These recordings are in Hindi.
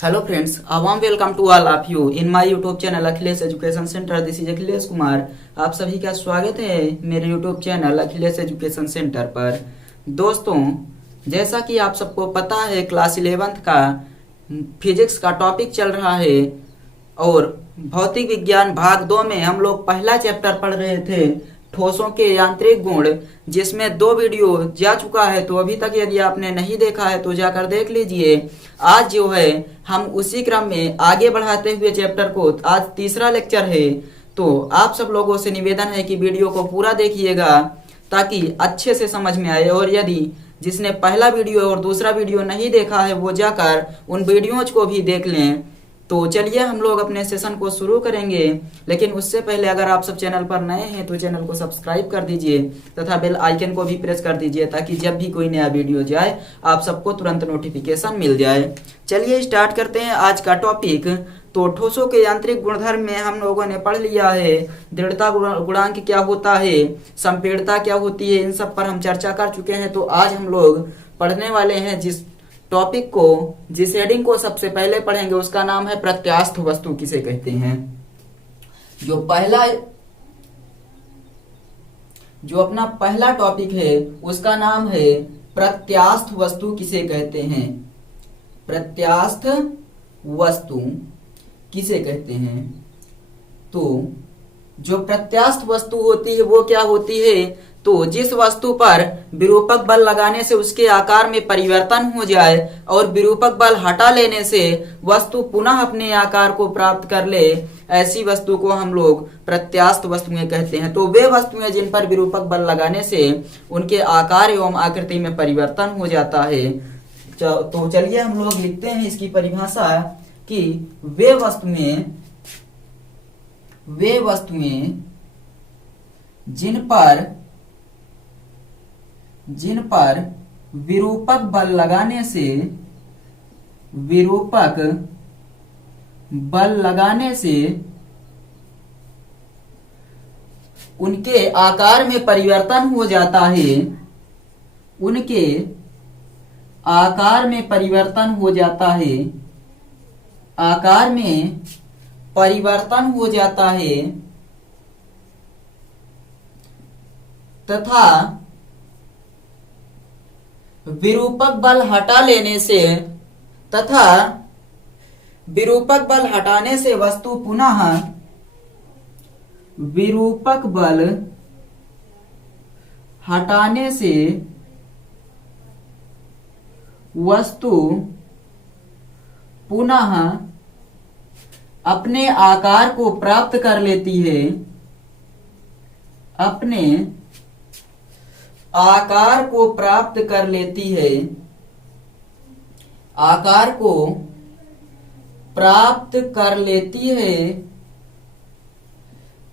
Hello friends, a warm welcome to all of you in my YouTube channel Akhilesh education centre. This is Akhilesh Kumar. आप सभी का स्वागत है मेरे YouTube channel Akhilesh education centre पर। दोस्तों, जैसा कि आप सबको पता है, क्लास 11th का फिजिक्स का टॉपिक चल रहा है और भौतिक विज्ञान भाग 2 में हम लोग पहला चैप्टर पढ़ रहे थे, ठोसों के यांत्रिक गुण, जिसमें 2 वीडियो जा चुका है। तो अभी तक यदि आपने नहीं देखा है तो जाकर देख लीजिए। आज जो है हम उसी क्रम में आगे बढ़ाते हुए चैप्टर को, आज तीसरा लेक्चर है, तो आप सब लोगों से निवेदन है कि वीडियो को पूरा देखिएगा ताकि अच्छे से समझ में आए। और यदि जिसने पहला वीडियो और दूसरा वीडियो नहीं देखा है वो जाकर उन वीडियोज को भी देख लें। तो चलिए हम लोग अपने सेशन को शुरू करेंगे, लेकिन उससे पहले अगर आप सब चैनल पर नए हैं तो चैनल को सब्सक्राइब कर दीजिए तथा बेल आइकन को भी प्रेस कर दीजिए ताकि जब भी कोई नया वीडियो जाए आप सबको तुरंत नोटिफिकेशन मिल जाए। चलिए स्टार्ट करते हैं आज का टॉपिक। तो ठोसों के यांत्रिक गुणधर्म में हम लोगों ने पढ़ लिया है दृढ़ता गुणांक क्या होता है, संपीड़ता क्या होती है, इन सब पर हम चर्चा कर चुके हैं। तो आज हम लोग पढ़ने वाले हैं जिस टॉपिक को, जिस हेडिंग को सबसे पहले पढ़ेंगे उसका नाम है प्रत्यास्थ वस्तु किसे कहते हैं। जो अपना पहला टॉपिक है उसका नाम है प्रत्यास्थ वस्तु किसे कहते हैं। प्रत्यास्थ वस्तु किसे कहते हैं। तो जो प्रत्यास्थ वस्तु होती है वो क्या होती है, तो जिस वस्तु पर विरूपक बल लगाने से उसके आकार में परिवर्तन हो जाए और विरूपक बल हटा लेने से वस्तु पुनः अपने आकार को प्राप्त कर ले, ऐसी वस्तु को हम लोग प्रत्यास्थ वस्तुएं कहते हैं। तो वे वस्तुएं जिन पर विरूपक बल लगाने से उनके आकार एवं आकृति में परिवर्तन हो जाता है। तो चलिए हम लोग लिखते हैं इसकी परिभाषा कि वे वस्तुएं जिन पर विरूपक बल लगाने से उनके आकार में परिवर्तन हो जाता है, उनके आकार में परिवर्तन हो जाता है, आकार में परिवर्तन हो जाता है तथा विरूपक बल हटाने से वस्तु पुनः विरूपक बल हटाने से वस्तु पुनः अपने आकार को प्राप्त कर लेती है, अपने आकार को प्राप्त कर लेती है, आकार को प्राप्त कर लेती है।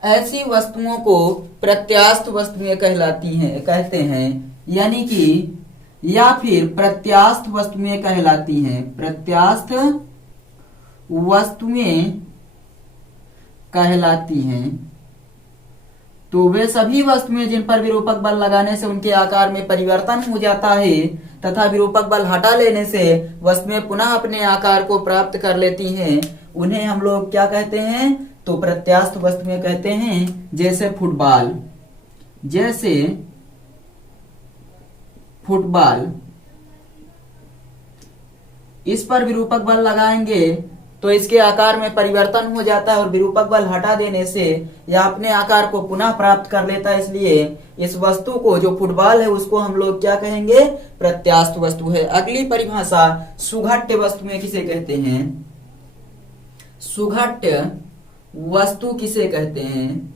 ऐसी वस्तुओं को प्रत्यास्थ वस्तुएं कहते हैं, यानी कि या फिर प्रत्यास्थ वस्तुएं कहलाती हैं। प्रत्यास्थ वस्तुएं कहलाती हैं। तो वे सभी वस्तुएं जिन पर विरूपक बल लगाने से उनके आकार में परिवर्तन हो जाता है तथा विरूपक बल हटा लेने से वस्तुएं पुनः अपने आकार को प्राप्त कर लेती हैं, उन्हें हम लोग क्या कहते हैं, तो प्रत्यास्थ वस्तुएं कहते हैं। जैसे फुटबॉल, इस पर विरूपक बल लगाएंगे तो इसके आकार में परिवर्तन हो जाता है और विरूपक बल हटा देने से यह अपने आकार को पुनः प्राप्त कर लेता है। इसलिए इस वस्तु को, जो फुटबॉल है, उसको हम लोग क्या कहेंगे, प्रत्यास्थ वस्तु है। अगली परिभाषा, सुघट्य वस्तुएं किसे कहते हैं। सुघट्य वस्तु किसे कहते हैं।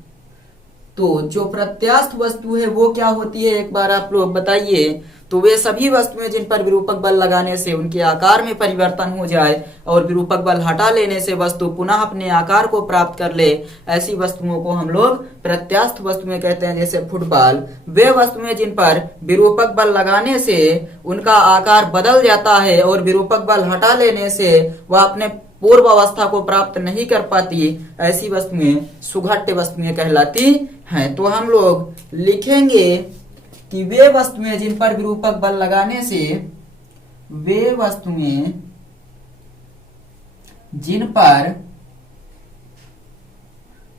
तो जो प्रत्यास्थ वस्तु है वो क्या होती है, एक बार आप लोग बताइए। तो वे सभी वस्तुएं जिन पर विरूपक बल लगाने से उनके आकार में परिवर्तन हो जाए और विरूपक बल हटा लेने से वस्तु पुनः अपने आकार को प्राप्त कर ले, ऐसी वस्तुओं को हम लोग प्रत्यास्थ वस्तुएं कहते हैं। जैसे फुटबॉल, वे वस्तुएं जिन पर विरूपक बल लगाने से उनका आकार बदल जाता है और विरूपक बल हटा लेने से वह अपने पूर्व अवस्था को प्राप्त नहीं कर पाती, ऐसी वस्तुएं सुघट्य वस्तुएं कहलाती हैं। तो हम लोग लिखेंगे कि वे वस्तुएं जिन पर विरूपक बल लगाने से, वे वस्तुएं जिन पर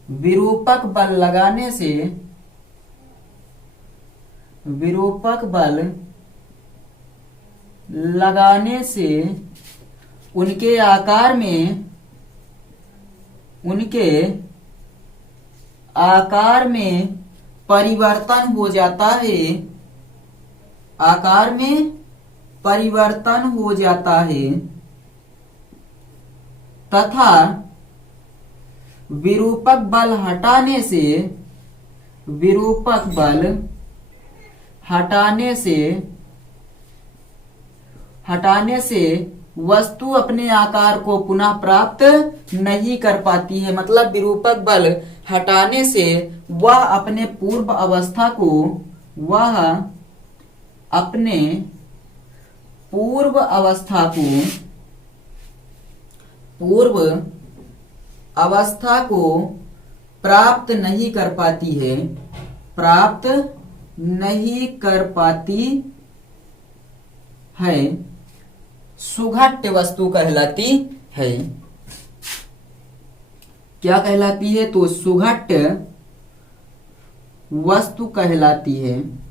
विरूपक बल लगाने से उनके आकार में परिवर्तन हो जाता है, आकार में परिवर्तन हो जाता है तथा विरूपक बल हटाने से वस्तु अपने आकार को पुनः प्राप्त नहीं कर पाती है। मतलब विरूपक बल हटाने से वह अपने पूर्व अवस्था को प्राप्त नहीं कर पाती है, सुघट्य वस्तु कहलाती है। क्या कहलाती है? तो सुघट्य वस्तु कहलाती है।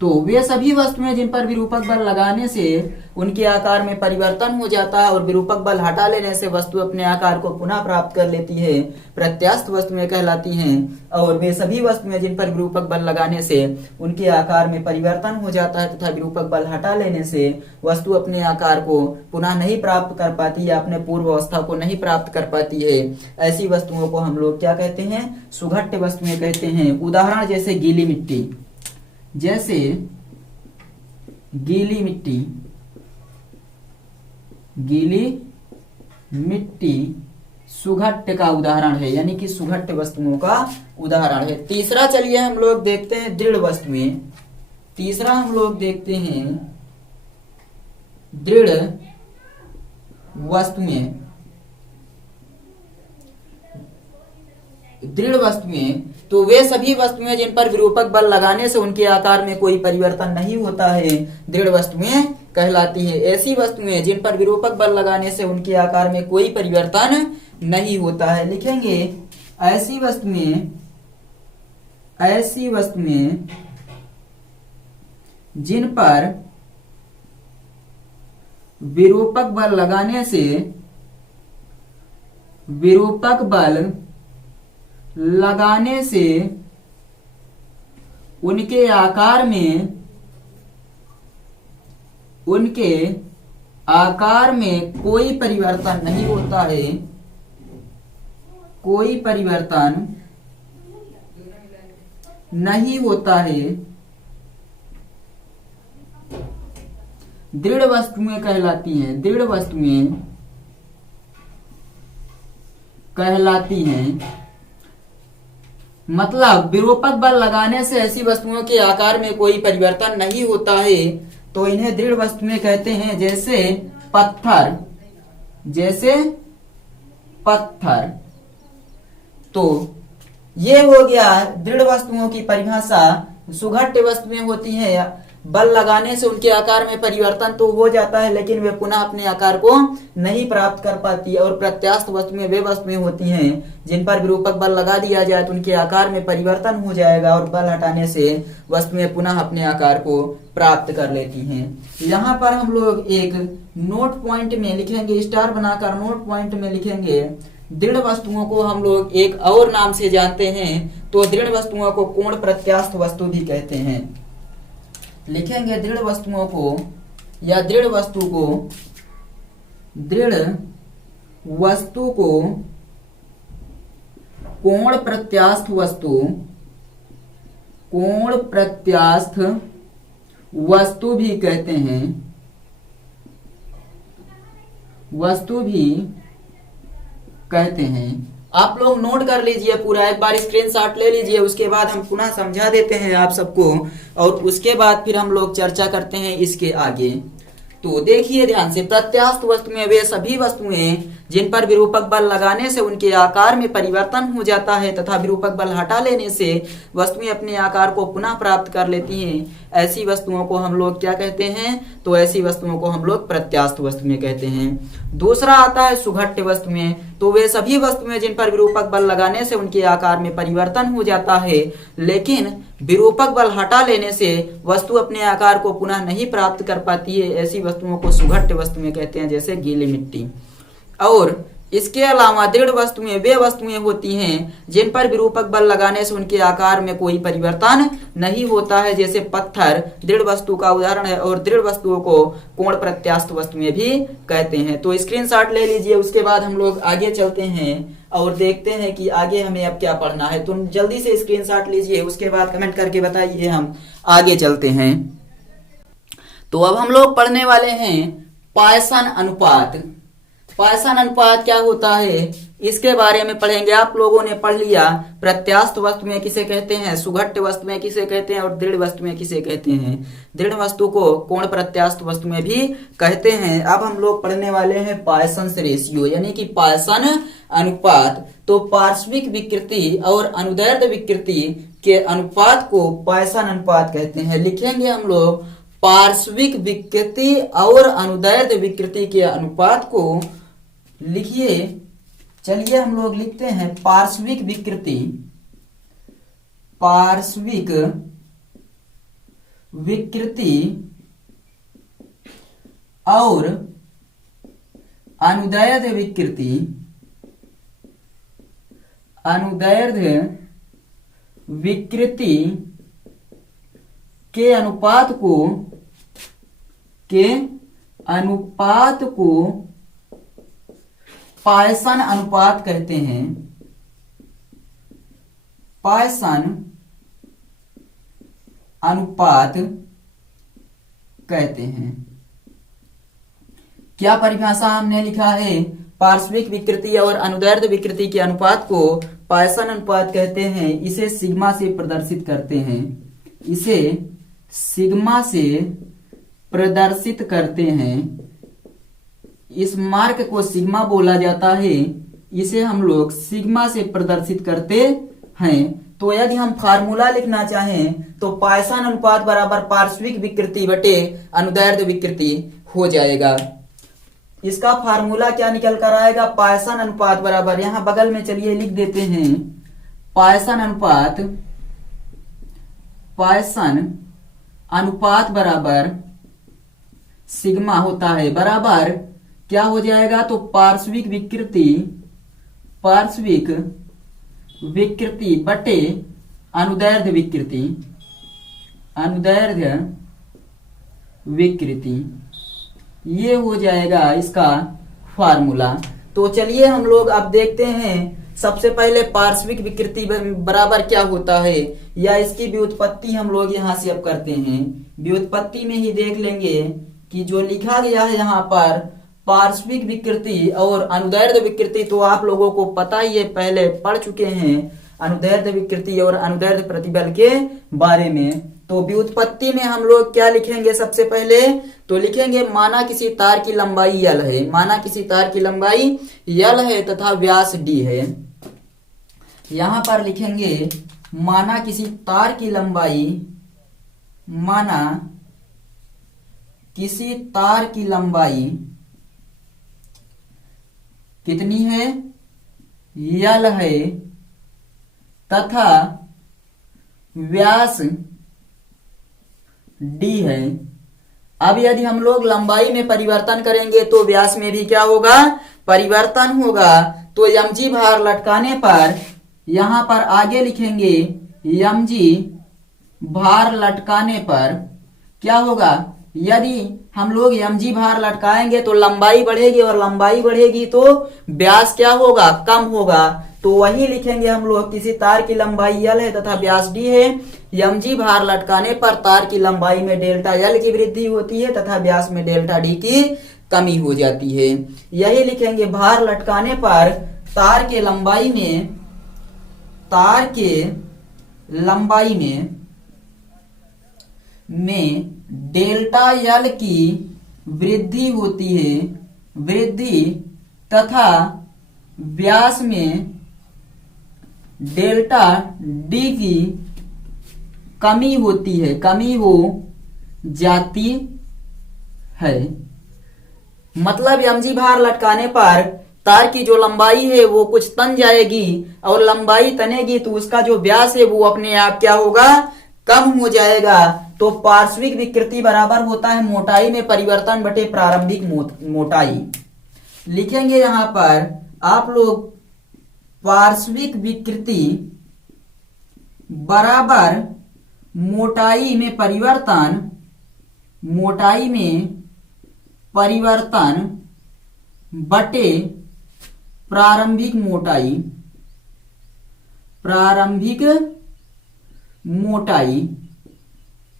तो वे सभी वस्तुएं जिन पर विरूपक बल लगाने से उनके आकार में परिवर्तन हो जाता है और विरूपक बल हटा लेने से वस्तु अपने आकार को पुनः प्राप्त कर लेती है, प्रत्यास्थ वस्तुएं कहलाती हैं। और वे सभी वस्तुएं जिन पर विरूपक बल लगाने से उनके आकार में परिवर्तन हो जाता है तथा विरूपक बल हटा लेने से वस्तु अपने आकार को पुनः नहीं प्राप्त कर पाती या अपने पूर्व अवस्था को नहीं प्राप्त कर पाती है, ऐसी वस्तुओं को हम लोग क्या कहते हैं? सुघट्य वस्तुएं कहते हैं। उदाहरण जैसे गीली मिट्टी सुघट्य का उदाहरण है, यानी कि सुघट्य वस्तुओं का उदाहरण है। तीसरा चलिए हम लोग देखते हैं दृढ़ वस्तुएं। दृढ़ वस्तुएं तो वे सभी वस्तुएं जिन पर विरूपक बल लगाने से उनके आकार में कोई परिवर्तन नहीं होता है, दृढ़ वस्तुएं कहलाती है। ऐसी वस्तुएं जिन पर विरूपक बल लगाने से उनके आकार में कोई परिवर्तन नहीं होता है। लिखेंगे ऐसी वस्तुएं जिन पर विरूपक बल लगाने से उनके आकार में कोई परिवर्तन नहीं होता है, दृढ़ वस्तुएं कहलाती हैं। मतलब विरूपक बल लगाने से ऐसी वस्तुओं के आकार में कोई परिवर्तन नहीं होता है तो इन्हें दृढ़ वस्तुएं कहते हैं। जैसे पत्थर। तो ये हो गया दृढ़ वस्तुओं की परिभाषा। सुघट्य वस्तुएं होती हैं, बल लगाने से उनके आकार में परिवर्तन तो हो जाता है लेकिन वे पुनः अपने आकार को नहीं प्राप्त कर पाती। और प्रत्यास्थ वस्तुएं वे वस्तुएं होती हैं जिन पर विरूपक बल लगा दिया जाए तो उनके आकार में परिवर्तन हो जाएगा और बल हटाने से वस्तुएं पुनः अपने आकार को प्राप्त कर लेती हैं। यहाँ पर हम लोग एक नोट पॉइंट में लिखेंगे, स्टार बनाकर नोट पॉइंट में लिखेंगे दृढ़ वस्तुओं को हम लोग एक और नाम से जानते हैं। तो दृढ़ वस्तुओं को कोण प्रत्यास्थ वस्तु भी कहते हैं। लिखेंगे दृढ़ वस्तुओं को या दृढ़ वस्तु को कोण प्रत्यास्थ वस्तु भी कहते हैं। आप लोग नोट कर लीजिए पूरा, एक बार स्क्रीनशॉट ले लीजिए, उसके बाद हम पुनः समझा देते हैं आप सबको और उसके बाद फिर हम लोग चर्चा करते हैं इसके आगे। तो देखिए ध्यान से, प्रत्यास्थ वस्तुएं वे सभी वस्तुएं जिन पर विरूपक बल लगाने से उनके आकार में परिवर्तन हो जाता है तथा विरूपक बल हटा लेने से वस्तुएं अपने आकार को पुनः प्राप्त कर लेती हैं, ऐसी वस्तुओं को हम लोग क्या कहते हैं? तो ऐसी वस्तुओं को हम लोग प्रत्यास्थ वस्तुएं कहते हैं। दूसरा आता है सुघट्य वस्तुएं। तो वे सभी वस्तुएं जिन पर विरूपक बल लगाने से उनके आकार में परिवर्तन हो जाता है, लेकिन विरूपक बल हटा लेने से वस्तु अपने आकार को पुनः नहीं प्राप्त कर पाती है, ऐसी वस्तुओं को सुघट्य वस्तुएं कहते हैं, जैसे गीली मिट्टी। और इसके अलावा दृढ़ वस्तुएं वे वस्तुएं होती हैं जिन पर विरूपक बल लगाने से उनके आकार में कोई परिवर्तन नहीं होता है, जैसे पत्थर दृढ़ वस्तु का उदाहरण है। और दृढ़ वस्तुओं को कोण प्रत्यास्थ वस्तुएं भी कहते हैं। तो स्क्रीनशॉट ले लीजिए, उसके बाद हम लोग आगे चलते हैं और देखते हैं कि आगे हमें अब क्या पढ़ना है। तो जल्दी से स्क्रीनशॉट लीजिए, उसके बाद कमेंट करके बताइए, हम आगे चलते हैं। तो अब हम लोग पढ़ने वाले हैं पायसन अनुपात। पायसन अनुपात क्या होता है इसके बारे में पढ़ेंगे। आप लोगों ने पढ़ लिया प्रत्यास्थ वस्तुएं किसे कहते हैं, सुघट्य वस्तुएं किसे कहते हैं और दृढ़ वस्तुएं किसे कहते हैं। दृढ़ वस्तु को कोण प्रत्यास्थ वस्तुएं भी कहते हैं। अब हम लोग पढ़ने वाले हैं पायसन रेशियो यानी कि पायसन अनुपात। तो पार्श्विक विकृति और अनुदैर्ध्य विकृति के अनुपात को पायसन अनुपात कहते हैं। लिखेंगे हम लोग पार्श्विक विकृति और अनुदैर्ध्य विकृति के अनुपात को। लिखिए, चलिए हम लोग लिखते हैं पार्श्विक विकृति, पार्श्विक विकृति और अनुदैर्ध्य विकृति, अनुदैर्ध्य विकृति के अनुपात को पायसन अनुपात कहते हैं। पायसन अनुपात कहते हैं। क्या परिभाषा हमने लिखा है? पार्श्विक विकृति और अनुदैर्ध्य विकृति के अनुपात को पायसन अनुपात कहते हैं। इसे सिग्मा से प्रदर्शित करते हैं। इसे सिग्मा से प्रदर्शित करते हैं। इस मार्क को सिग्मा बोला जाता है। इसे हम लोग सिग्मा से प्रदर्शित करते हैं। तो यदि हम फार्मूला लिखना चाहें तो पायसन अनुपात बराबर पार्श्विक विकृति बटे अनुदैर्ध्य विकृति हो जाएगा। इसका फार्मूला क्या निकल कर आएगा? पायसन अनुपात बराबर, यहां बगल में चलिए लिख देते हैं, पायसन अनुपात, पायसन अनुपात बराबर सिग्मा होता है, बराबर क्या हो जाएगा? तो पार्श्विक विकृति, पार्श्विक विकृति बटे अनुदैर्ध्य विकृति, अनुदैर्ध्य विकृति, ये हो जाएगा इसका फार्मूला। तो चलिए हम लोग अब देखते हैं सबसे पहले पार्श्विक विकृति बराबर क्या होता है, या इसकी व्युत्पत्ति हम लोग यहाँ से अब करते हैं। व्युत्पत्ति में ही देख लेंगे कि जो लिखा गया है यहाँ पर पार्श्विक विकृति और अनुदैर्ध्य विकृति, तो आप लोगों को पता ही है, पहले पढ़ चुके हैं अनुदैर्ध्य विकृति और अनुदैर्ध्य प्रतिबल के बारे में। तो व्युत्पत्ति में हम लोग क्या लिखेंगे? सबसे पहले तो लिखेंगे माना किसी तार की लंबाई L है, माना किसी तार की लंबाई L है तथा व्यास D है। यहां पर लिखेंगे माना किसी तार की लंबाई, माना किसी तार की लंबाई कितनी है? L है तथा व्यास D है। अब यदि हम लोग लंबाई में परिवर्तन करेंगे तो व्यास में भी क्या होगा? परिवर्तन होगा। तो mg भार लटकाने पर यहां पर आगे लिखेंगे mg भार लटकाने पर क्या होगा? यदि हम लोग mg भार लटकाएंगे तो लंबाई बढ़ेगी और लंबाई बढ़ेगी तो व्यास क्या होगा? कम होगा। तो वही लिखेंगे हम लोग, किसी तार की लंबाई L है तथा व्यास D है। mg भार लटकाने पर तार की लंबाई में डेल्टा L की वृद्धि होती है तथा व्यास में डेल्टा D की कमी हो जाती है। यही लिखेंगे भार लटकाने पर तार के लंबाई में, तार के लंबाई में डेल्टा L की वृद्धि होती है, वृद्धि तथा व्यास में डेल्टा डी की कमी होती है, कमी हो जाती है। मतलब mg भार लटकाने पर तार की जो लंबाई है वो कुछ तन जाएगी, और लंबाई तनेगी तो उसका जो व्यास है वो अपने आप क्या होगा, कम हो जाएगा। तो पार्श्विक विकृति बराबर होता है मोटाई में परिवर्तन बटे प्रारंभिक मोटाई। लिखेंगे यहां पर आप लोग पार्श्विक विकृति बराबर मोटाई में परिवर्तन, मोटाई में परिवर्तन बटे प्रारंभिक मोटाई, प्रारंभिक मोटाई।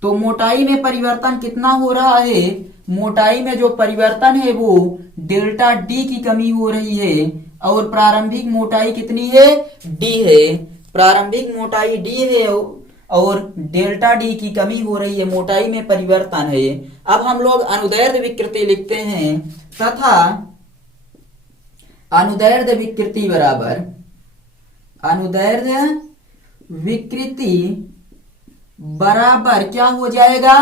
तो मोटाई में परिवर्तन कितना हो रहा है, मोटाई में जो परिवर्तन है वो डेल्टा डी की कमी हो रही है, और प्रारंभिक मोटाई कितनी है, डी है। प्रारंभिक मोटाई डी है और डेल्टा डी की कमी हो रही है, मोटाई में परिवर्तन है। अब हम लोग अनुदैर्ध्य विकृति लिखते हैं, तथा अनुदैर्ध्य विकृति बराबर, अनुदैर्ध्य विकृति बराबर क्या हो जाएगा,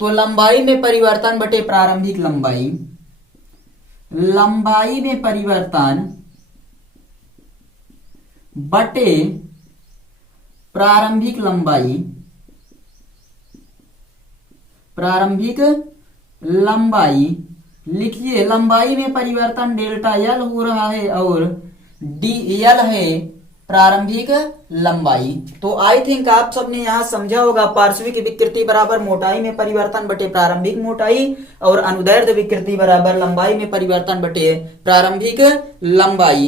तो लंबाई में परिवर्तन बटे प्रारंभिक लंबाई, लंबाई में परिवर्तन बटे प्रारंभिक लंबाई, प्रारंभिक लंबाई। लिखिए लंबाई में परिवर्तन डेल्टा एल हो रहा है और डी एल है प्रारंभिक लंबाई। तो आई थिंक आप सबने यहां समझा होगा, पार्श्विक विकृति बराबर मोटाई में परिवर्तन बटे प्रारंभिक मोटाई, और अनुदैर्ध्य विकृति बराबर लंबाई में परिवर्तन बटे प्रारंभिक लंबाई।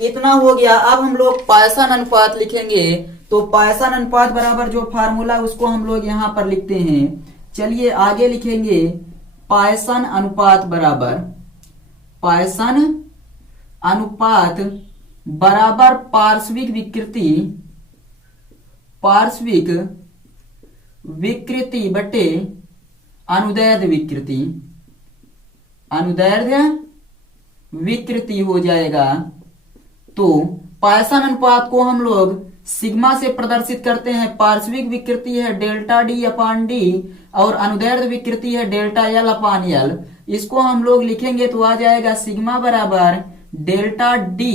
इतना हो गया। अब हम लोग पायसन अनुपात लिखेंगे। तो पायसन अनुपात बराबर जो फार्मूला उसको हम लोग यहां पर लिखते हैं। चलिए आगे लिखेंगे, पायसन अनुपात बराबर, पायसन अनुपात बराबर पार्श्विक विकृति, पार्श्विक विकृति बटे अनुदैर्ध्य विकृति, अनुदैर्ध्य विकृति हो जाएगा। तो पायसन अनुपात को हम लोग सिग्मा से प्रदर्शित करते हैं। पार्श्विक विकृति है डेल्टा डी अपान डी और अनुदैर्ध्य विकृति है डेल्टा एल अपान एल। इसको हम लोग लिखेंगे तो आ जाएगा सिग्मा बराबर delta D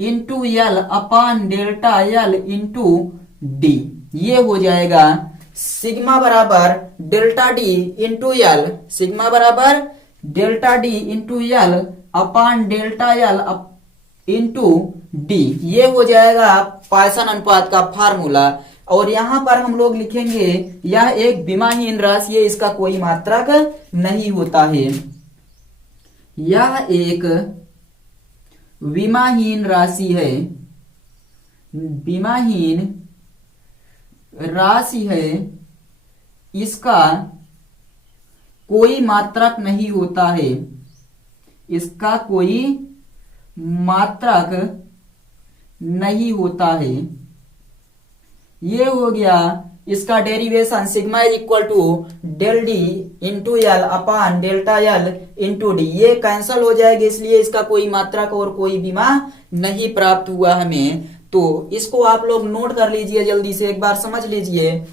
into L upon delta L into D. ये हो जाएगा सिग्मा बराबर delta D into L, sigma बराबर delta D into L upon delta L into D. ये हो जाएगा पायसन अनुपात का फार्मूला। और यहां पर हम लोग लिखेंगे यह एक विमाहीन राशि है, इसका कोई मात्रक नहीं होता है। यह एक विमाहीन राशि है, विमाहीन राशि है, इसका कोई मात्रक नहीं होता है, इसका कोई मात्रक नहीं होता है। ये हो गया इसका derivation, sigma is equal to del D into L upon delta L into D. ये कैंसल हो जाएगी, इसलिए इसका कोई मात्रक और कोई विमा नहीं प्राप्त हुआ हमें। तो इसको आप लोग नोट कर लीजिए, जल्दी से एक बार समझ लीजिए,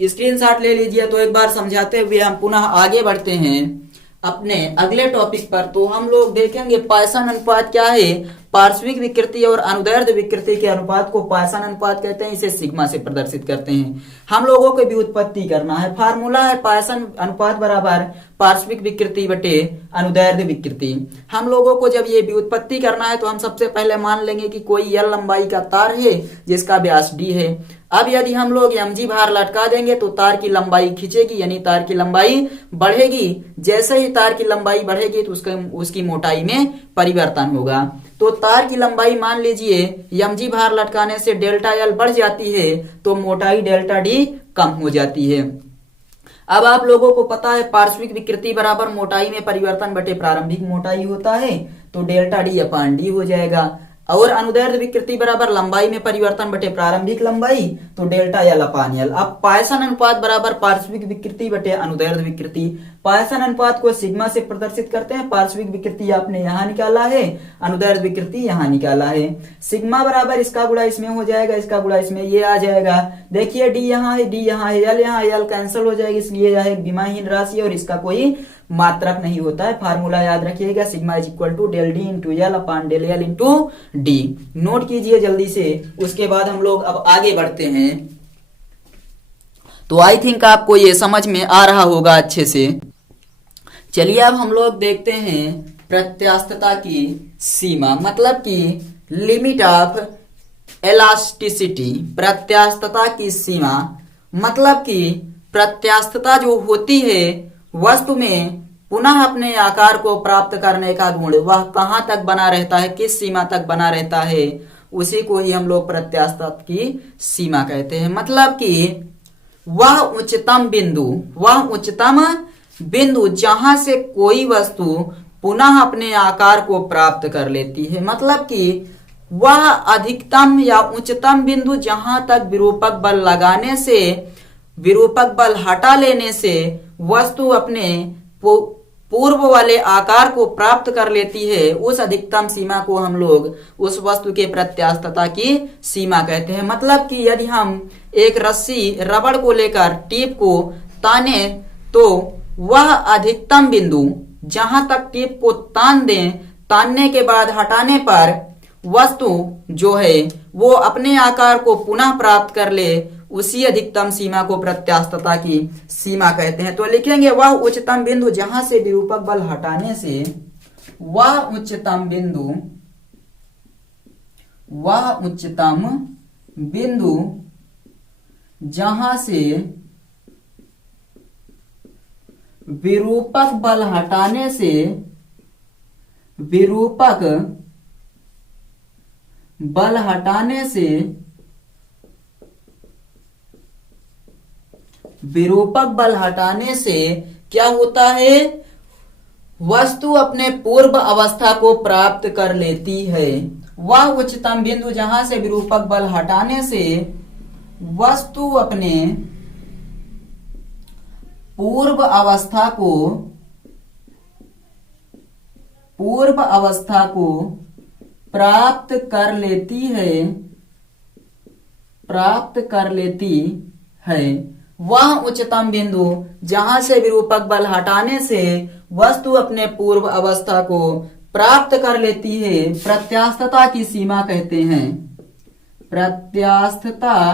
स्क्रीनशॉट ले लीजिए। तो एक बार समझाते हुए हम पुनः आगे बढ़ते हैं अपने अगले टॉपिक पर। तो हम लोग देखेंगे पायसन अनुपात क्या है। पार्श्विक विकृति और अनुदैर्ध्य विकृति के अनुपात को पायसन अनुपात कहते हैं, इसे सिग्मा से प्रदर्शित करते हैं। हम लोगों को व्युत्पत्ति करना है। फार्मूला है पायसन अनुपात बराबर पार्श्विक विकृति बटे अनुदैर्ध्य विकृति। हम लोगों को जब ये व्युत्पत्ति करना है तो हम सबसे पहले मान लेंगे कि कोई एल लंबाई का तार है जिसका व्यास डी है। अब यदि हम लोग mg भार लटका देंगे तो तार की लंबाई खींचेगी, यानी तार की लंबाई बढ़ेगी। जैसे ही तार की लंबाई बढ़ेगी तो उसकी मोटाई में परिवर्तन होगा। तो तार की लंबाई मान लीजिए mg भार लटकाने से डेल्टा एल बढ़ जाती है तो मोटाई डेल्टा डी कम हो जाती है। अब आप लोगों को पता है पार्श्विक विकृति बराबर मोटाई में परिवर्तन बटे प्रारंभिक मोटाई होता है, तो डेल्टा डी अपान डी हो जाएगा। और अनुदैर्ध्य विकृति बराबर लंबाई में परिवर्तन बटे प्रारंभिक लंबाई, तो डेल्टा एल अपान एल। अब पायसन अनुपात बराबर पार्श्विक विकृति बटे अनुदैर्ध्य विकृति। पायसन अनुपात को सिग्मा से प्रदर्शित करते हैं। पार्श्विक विकृति आपने यहाँ निकाला है, अनुदैर्ध्य विकृति यहाँ निकाला है। सिग्मा बराबर इसका गुणा इसमें हो जाएगा, इसका गुणा इसमें, ये आ जाएगा। देखिए डी यहाँ है, डी यहाँ है, एल यहाँ, एल कैंसिल हो जाएगी, इसलिए यह एक विमाहीन राशि और इसका कोई मात्रक नहीं होता है। फार्मूला याद रखिएगा, sigma is equal to del D into L upon del L into D. Note कीजिए जल्दी से, उसके बाद हम लोग अब आगे बढ़ते हैं। तो आई थिंक आपको ये समझ में आ रहा होगा अच्छे से। चलिए अब हम लोग देखते हैं प्रत्यास्थता की सीमा, मतलब कि लिमिट ऑफ इलास्टिसिटी। प्रत्यास्थता की सीमा मतलब कि प्रत्यास्थता जो होती है वस्तु में पुनः अपने आकार को प्राप्त करने का गुण, वह कहां तक बना रहता है, किस सीमा तक बना रहता है, उसी को ही हम लोग प्रत्यास्थता की सीमा कहते हैं। मतलब कि वह उच्चतम बिंदु जहां से कोई वस्तु पुनः अपने आकार को प्राप्त कर लेती है। मतलब कि वह अधिकतम या उच्चतम बिंदु जहां तक विरूपक बल लगाने से, विरूपक बल हटा लेने से वस्तु अपने पूर्व वाले आकार को प्राप्त कर लेती है, उस अधिकतम सीमा को हम लोग उस वस्तु के प्रत्यास्थता की सीमा कहते हैं। मतलब कि यदि हम एक रस्सी रबड़ को लेकर टिप को ताने तो वह अधिकतम बिंदु जहां तक टिप को तान दें, तानने के बाद हटाने पर वस्तु जो है वो अपने आकार को पुनः प्राप्त कर ले, उसी अधिकतम सीमा को प्रत्यास्थता की सीमा कहते हैं। तो लिखेंगे वह उच्चतम बिंदु जहां से विरूपक बल हटाने से, वह उच्चतम बिंदु जहां से विरूपक बल हटाने से, विरूपक बल हटाने से क्या होता है, वस्तु अपने पूर्व अवस्था को प्राप्त कर लेती है। वह उच्चतम बिंदु जहां से विरूपक बल हटाने से वस्तु अपने पूर्व अवस्था को प्राप्त कर लेती है। वह उच्चतम बिंदु जहां से विरूपक बल हटाने से वस्तु अपने पूर्व अवस्था को प्राप्त कर लेती है, प्रत्यास्थता की सीमा कहते हैं। प्रत्यास्थता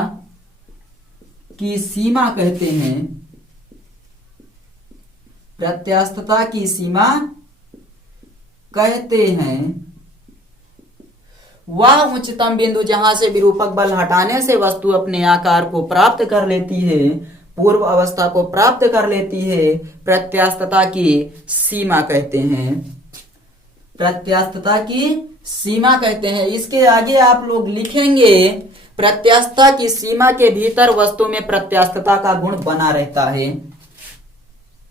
की सीमा कहते हैं। प्रत्यास्थता की सीमा कहते हैं वह उच्चतम बिंदु जहां से विरूपक बल हटाने से वस्तु अपने आकार को प्राप्त कर लेती है, पूर्व अवस्था को प्राप्त कर लेती है, प्रत्यास्थता की सीमा कहते हैं। प्रत्यास्थता की सीमा कहते हैं। इसके आगे आप लोग लिखेंगे प्रत्यास्थता की सीमा के भीतर वस्तु में प्रत्यास्थता का गुण बना रहता है।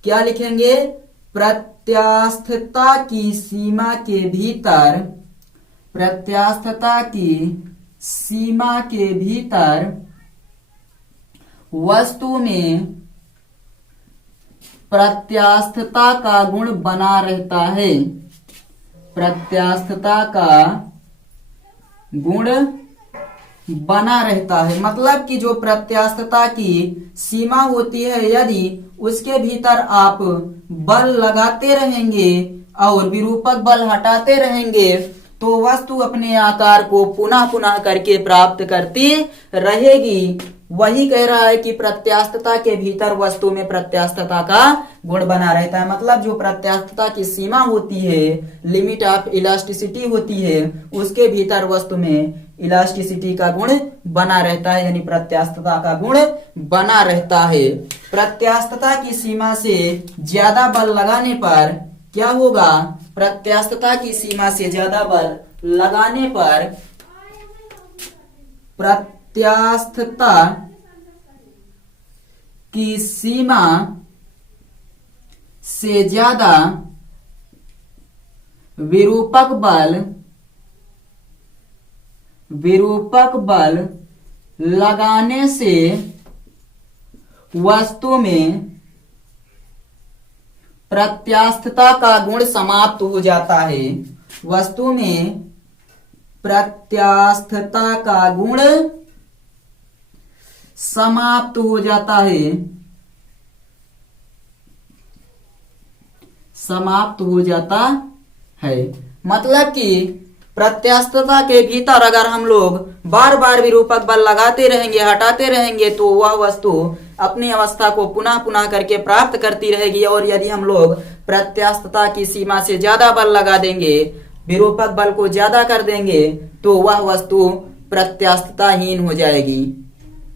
क्या लिखेंगे? प्रत्यास्थता की सीमा के भीतर, प्रत्यास्थता की सीमा के भीतर वस्तु में प्रत्यास्थता का गुण बना रहता है। प्रत्यास्थता का गुण बना रहता है। मतलब कि जो प्रत्यास्थता की सीमा होती है, यदि उसके भीतर आप बल लगाते रहेंगे और विरूपक बल हटाते रहेंगे तो वस्तु अपने आकार को पुनः पुनः करके प्राप्त करती रहेगी। वही कह रहा है कि प्रत्यास्थता के भीतर वस्तु में प्रत्यास्थता का गुण बना रहता है। मतलब जो प्रत्यास्थता की सीमा होती है, लिमिट ऑफ इलास्टिसिटी होती है, उसके भीतर वस्तु में इलास्टिसिटी का गुण बना रहता है, यानी प्रत्यास्थता का गुण बना रहता है। प्रत्यास्थता की सीमा से ज्यादा बल लगाने पर क्या होगा? प्रत्यास्थता की सीमा से ज्यादा बल लगाने पर प्रत्यास्थता की सीमा से ज्यादा विरूपक बल विरूपक बल लगाने से वस्तु में प्रत्यास्थता का गुण समाप्त हो जाता है। वस्तु में प्रत्यास्थता का गुण समाप्त हो जाता है। समाप्त हो जाता है मतलब कि प्रत्यास्थता के भीतर अगर हम लोग बार बार विरूपक बल लगाते रहेंगे, हटाते रहेंगे, तो वह वस्तु अपनी अवस्था को पुनः पुनः करके प्राप्त करती रहेगी। और यदि हम लोग प्रत्यास्थता की सीमा से ज्यादा बल लगा देंगे, विरूपक बल को ज्यादा कर देंगे, तो वह वस्तु प्रत्यास्थताहीन हो जाएगी।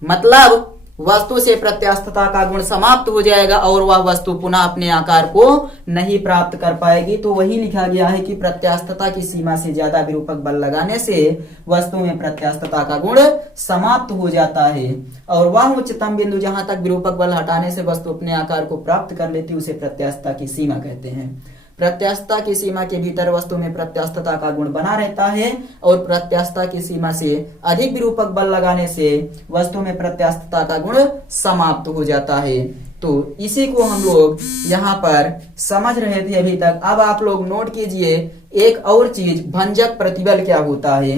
मतलब वस्तु से प्रत्यास्थता का गुण समाप्त हो जाएगा और वह वस्तु पुनः अपने आकार को नहीं प्राप्त कर पाएगी। तो वही लिखा गया है कि प्रत्यास्थता की सीमा से ज्यादा विरूपक बल लगाने से वस्तु में प्रत्यास्थता का गुण समाप्त हो जाता है। और वह उच्चतम बिंदु जहां तक विरूपक बल हटाने से वस्तु अपने आकार को प्राप्त कर लेती है, उसे प्रत्यास्थता की सीमा कहते हैं। प्रत्यास्थता की सीमा के भीतर वस्तु में प्रत्यास्थता का गुण बना रहता है और प्रत्यास्थता की सीमा से अधिक विरूपक बल लगाने से वस्तु में प्रत्यास्थता का गुण समाप्त हो जाता है। तो इसी को हम लोग यहाँ पर समझ रहे थे अभी तक। अब आप लोग नोट कीजिए एक और चीज, भंजक प्रतिबल क्या होता है।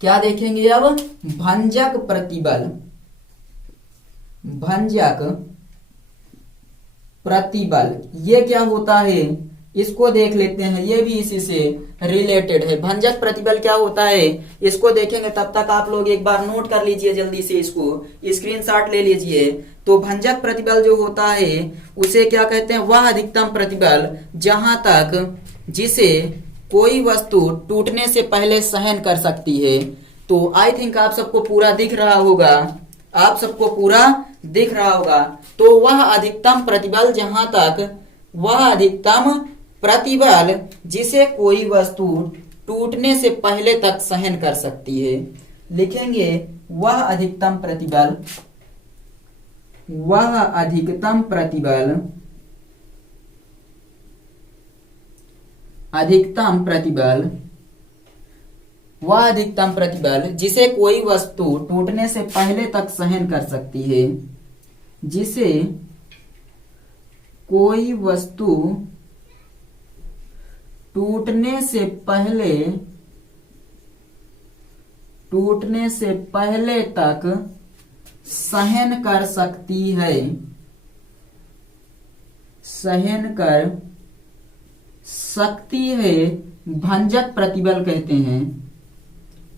क्या देखेंगे अब? भंजक प्रतिबल। भंजक प्रतिबल ये क्या होता है, इसको देख लेते हैं। ये भी इसी से रिलेटेड है। भंजक प्रतिबल क्या होता है इसको देखेंगे, तब तक आप लोग एक बार नोट कर लीजिए, जल्दी से इसको स्क्रीनशॉट ले लीजिए। तो भंजक प्रतिबल जो होता है उसे क्या कहते हैं? वह अधिकतम प्रतिबल जहां तक जिसे कोई वस्तु टूटने से पहले सहन कर सकती है। तो आई थिंक आप सबको पूरा दिख रहा होगा, आप सबको पूरा दिख रहा होगा। तो वह अधिकतम प्रतिबल जहां तक, वह अधिकतम प्रतिबल जिसे कोई वस्तु टूटने से पहले तक सहन कर सकती है। लिखेंगे वह अधिकतम प्रतिबल, वह अधिकतम प्रतिबल, अधिकतम प्रतिबल, वह अधिकतम प्रतिबल जिसे कोई वस्तु टूटने से पहले तक सहन कर सकती है। जिसे कोई वस्तु टूटने से पहले तक सहन कर सकती है, सहन कर सकती है, भंजक प्रतिबल कहते हैं।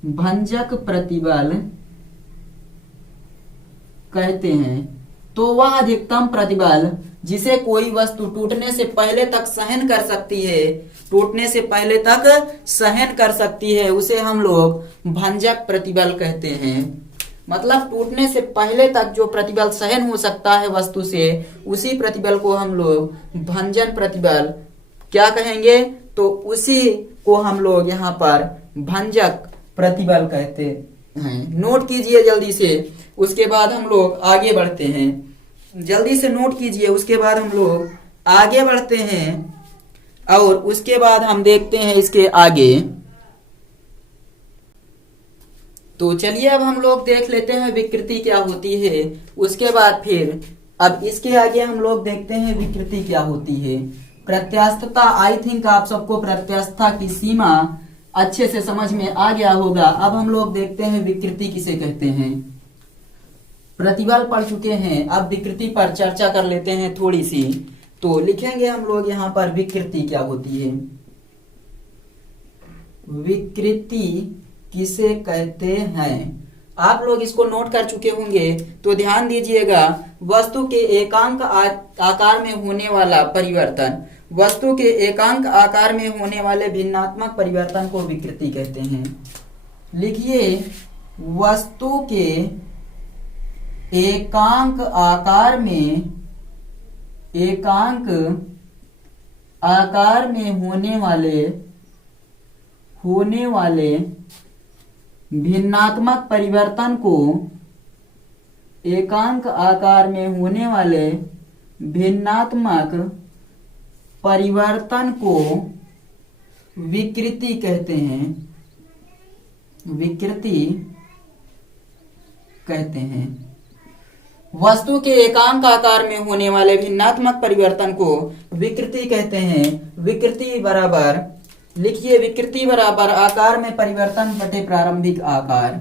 भंजक प्रतिबल कहते हैं। तो वह अधिकतम प्रतिबल जिसे कोई वस्तु टूटने से पहले तक सहन कर सकती है, टूटने से पहले तक सहन कर सकती है, उसे हम लोग भंजक प्रतिबल कहते हैं। मतलब टूटने से पहले तक जो प्रतिबल सहन हो सकता है वस्तु से, उसी प्रतिबल को हम लोग भंजन प्रतिबल क्या कहेंगे? तो उसी को हम लोग यहाँ पर भंजक प्रतिबल कहते हैं। नोट कीजिए जल्दी से, उसके बाद हम लोग आगे बढ़ते हैं। जल्दी से नोट कीजिए, उसके बाद हम लोग आगे बढ़ते हैं और उसके बाद हम देखते हैं इसके आगे। तो चलिए अब हम लोग देख लेते हैं विकृति क्या होती है। उसके बाद फिर अब इसके आगे हम लोग देखते हैं विकृति क्या होती है। प्रत्यास्थता, आई थिंक आप सबको प्रत्यास्थता की सीमा अच्छे से समझ में आ गया होगा। अब हम लोग देखते हैं विकृति किसे कहते हैं। प्रतिबल पढ़ चुके हैं, अब विकृति पर चर्चा कर लेते हैं थोड़ी सी। तो लिखेंगे हम लोग यहाँ पर विकृति क्या होती है। विकृति किसे कहते हैं, आप लोग इसको नोट कर चुके होंगे। तो ध्यान दीजिएगा, वस्तु के एकांक आकार में होने वाला परिवर्तन, वस्तु के एकांक आकार में होने वाले भिन्नात्मक परिवर्तन को विकृति कहते हैं। लिखिए वस्तु के एकांक आकार में होने वाले भिन्नात्मक परिवर्तन को, एकांक आकार में होने वाले भिन्नात्मक परिवर्तन को विकृति कहते हैं। विकृति कहते हैं। वस्तु के एकांक आकार में होने वाले भिन्नात्मक परिवर्तन को विकृति कहते हैं। विकृति बराबर, लिखिए, विकृति बराबर आकार में परिवर्तन बटे प्रारंभिक आकार।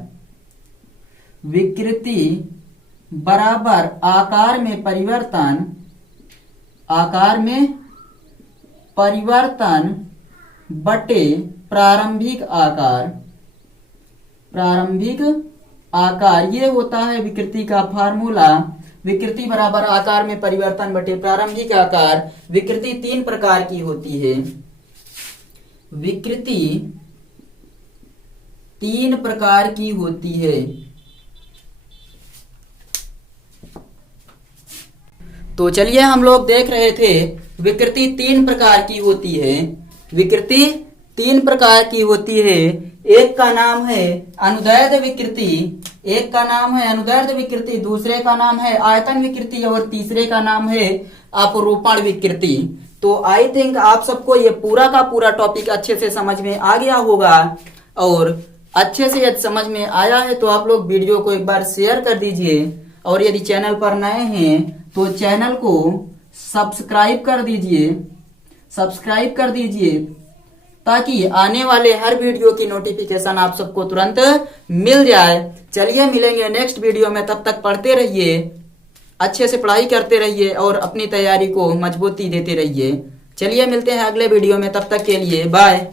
विकृति बराबर आकार में परिवर्तन, आकार में परिवर्तन बटे प्रारंभिक आकार। प्रारंभिक आकार, ये होता है विकृति का फार्मूला। विकृति बराबर आकार में परिवर्तन बटे प्रारंभिक आकार। विकृति 3 प्रकार की होती है। विकृति 3 प्रकार की होती है। तो चलिए, हम लोग देख रहे थे विकृति 3 प्रकार की होती है। विकृति 3 प्रकार की होती है। एक का नाम है अनुदैर्ध्य विकृति, एक का नाम है अनुदैर्ध्य विकृति, दूसरे का नाम है आयतन विकृति और तीसरे का नाम है अपरूपण विकृति। तो आई थिंक आप सबको ये पूरा का पूरा टॉपिक अच्छे से समझ में आ गया होगा, और अच्छे से यदि समझ में आया है तो आप लोग वीडियो को एक बार शेयर कर दीजिए, और यदि चैनल पर नए हैं तो चैनल को सब्सक्राइब कर दीजिए, सब्सक्राइब कर दीजिए, ताकि आने वाले हर वीडियो की नोटिफिकेशन आप सबको तुरंत मिल जाए। चलिए, मिलेंगे नेक्स्ट वीडियो में, तब तक पढ़ते रहिए, अच्छे से पढ़ाई करते रहिए और अपनी तैयारी को मजबूती देते रहिए। चलिए, मिलते हैं अगले वीडियो में, तब तक के लिए बाय।